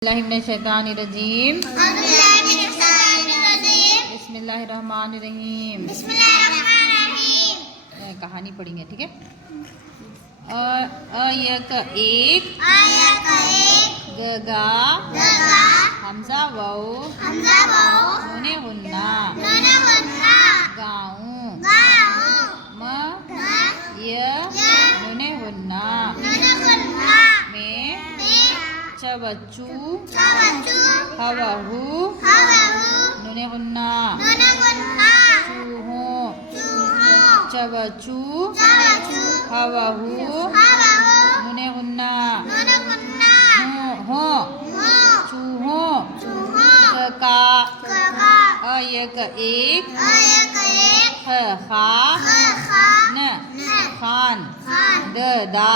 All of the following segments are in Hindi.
बिस्मिल्लाहिर्रहमानिर्रहीम बिस्मिल्लाहिर्रहमानिर्रहीम। कहानी पढ़ेंगे, ठीक है। अयक एक गगा हमजा वाओ नूने गुन्ना गाऊं म य नूने गुन्ना में चवचू हवहू नूने गुन्ना चूहो चवचू हवहू नूने गुन्ना हो चूहो का अयक एक खा न खान दा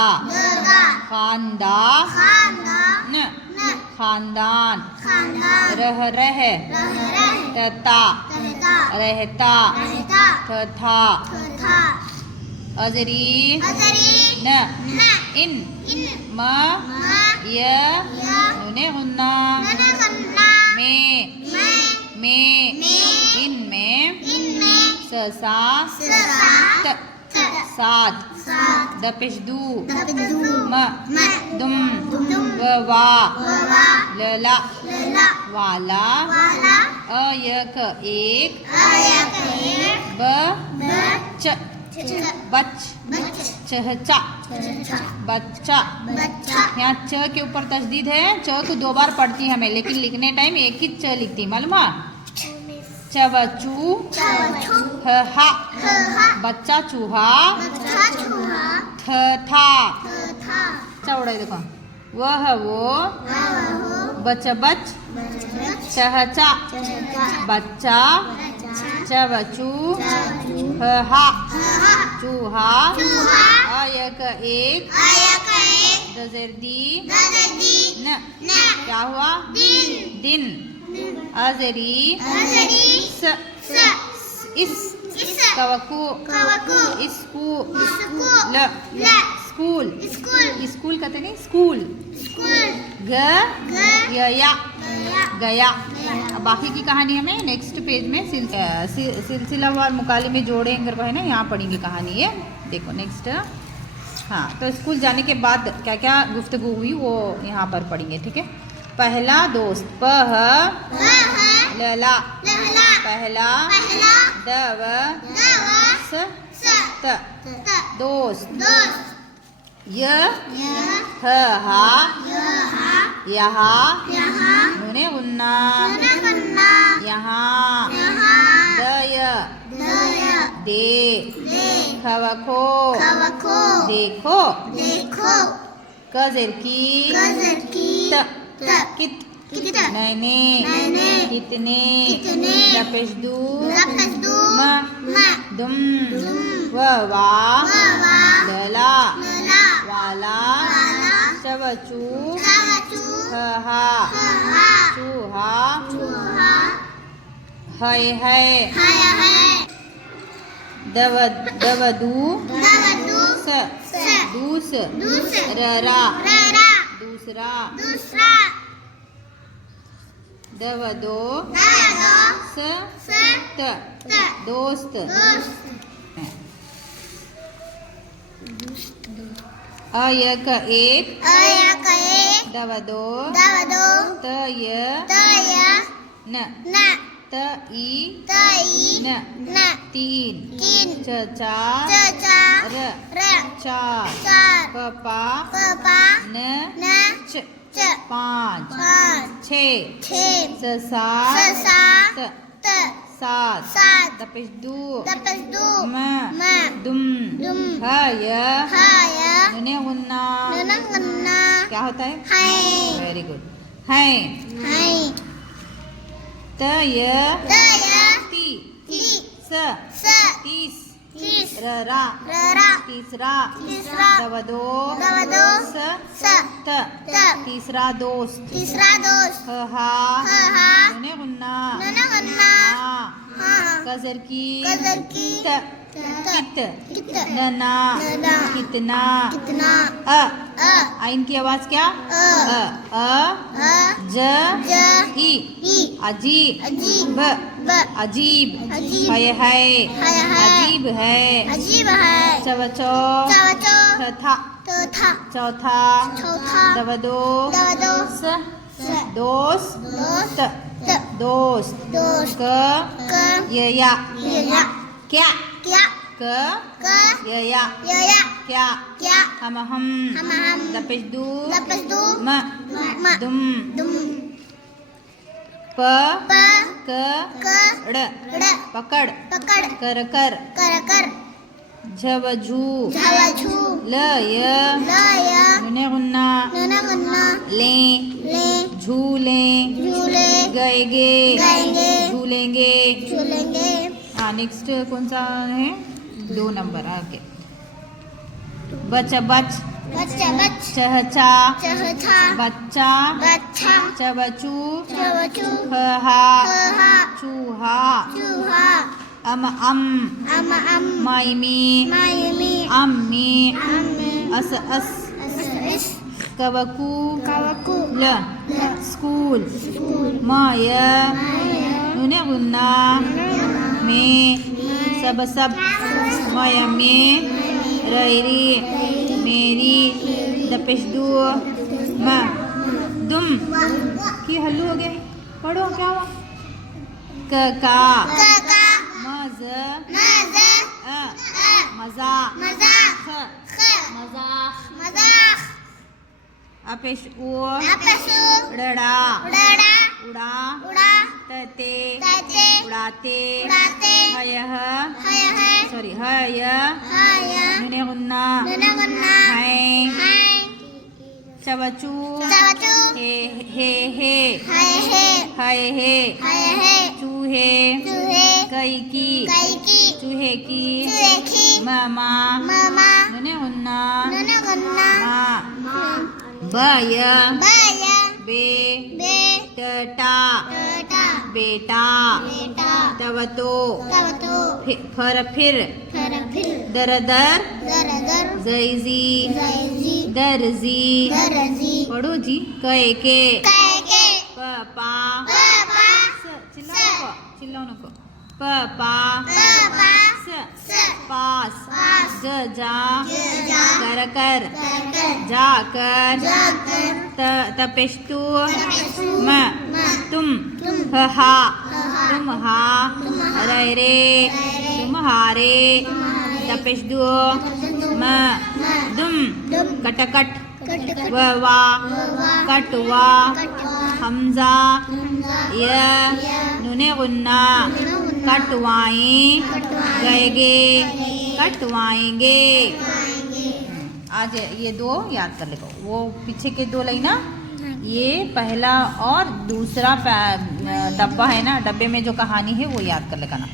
खानदा न खानदान रह तता रहता तथा अजरी न इन म य नूने गुन्ना में इनमें ससा सात दपेशदू म दुम वा लला वाला अयक एक बच चहचा बच्चा। यहाँ च के ऊपर तशदीद है। च को दो बार पढ़ती है हमें, लेकिन लिखने टाइम एक ही च लिखती, मालूम है। चवचू हा बच्चा चूहा था चौड़ा देखो वह वो बच चहचा बच्चा चवचू हा चूहा अयक एक दजरदी न क्या हुआ दिन अजरी इस कवकू स्कूल स्कूल कहते नहीं स्कूल गया अब बाकी की कहानी हमें नेक्स्ट पेज में सिलसिला और मुकाले में जोड़े अगर है ना, यहाँ पढ़ेंगे कहानी ये देखो नेक्स्ट। हाँ, तो स्कूल जाने के बाद क्या क्या गुफ्तगू हुई वो यहाँ पर पढ़ेंगे, ठीक है। पहला दोस्त लला पहला दव दोस्त हा यहाँ नूने गुन्ना यहाँ दय दे खवखो देखो कजर की कित मैंने कितने दपेशदू म दुम वा लला वाला चवचू हा चूहा है दवदू दूस ररा दूसरा दवदो दोस्त अयक एक दवदो तय न तई न तीन चचा चार पपा न पाँच छः सात दपेशदू म दुम हय नूने गुन्ना क्या होता है? वेरी गुड है तय तीस ररा तीसरा दवदो तीसरा दोस्त हा नूने गुन्ना कजर की कित नना कितना आइन की आवाज क्या ज ई अजीब अजीब अजीब अजीब है है अजीब है अजीब है चवचो चवचो था चौथा चौथा चौथा दवदो दवदोस दोस्त दोस्त दोस्त दोस्त क क यया यया क्या क्या क क यया यया क्या क्या हम हम दपेशदू लपसदू म म दुम दुम प प क क ड़ ड़ पकड़ पकड़ कर कर कर कर झवझू झवझू ल य लय नुने गुन्ना नना गन्ना ले ले झूले झूले गएगे गाएंगे झूलेंगे झूलेंगे हाँ नेक्स्ट कौन सा है 2 नंबर आगे बच बच बच्चा बच चहचा चहचा बच्चा बच्चा चबचू चवचू हा हा चूहा चूहा अम अम मायमी मायमी अम्मी अम्मी अस अस इस कवकू कवकू ल स्कूल माय नुने गुन्ना में सब माय में रैरी मेरी दपेशदू म दुम की हल्लू हो गए पढ़ो क्या हुआ का काका मज मजा मजा मजा ख ख मजा मजा अपेश अपसू डड़ा उड़ाड़ा उड़ा उड़ा तते ताते उड़ाते उड़ाते हय है सॉरी हय हाया नुने गुन्ना नना गन्ना है हाय चवचू चवचू हे हाय हे है चूहे चूहे कई की चूहे की चूहे मामा मामा नुने गुन्ना नना गन्ना मा बय बाया बे बे टटा टटा बेटा बेटा तवतो तवतो फिर फिर दर दर दर दर जैजी जैजी दर्जी दरजी पढ़ो जी कहे के के पपा पापा चिल्लाओ नको पपा पापा स पास पास जा जा कर कर कर जाकर जाकर तपेशतू तपेशतू म तुम हा तुम हा तुम्हारा रे तुम्हारे तपेशदू म दुम कटकट ववा कटवा हमजा य नुने गुन्ना कटवाएं गएगे कटवाएंगे आज ये 2 याद कर लेगा वो पीछे के 2 लाइन ना ये पहला और दूसरा डब्बा है ना डब्बे में जो कहानी है वो याद कर लेगा ना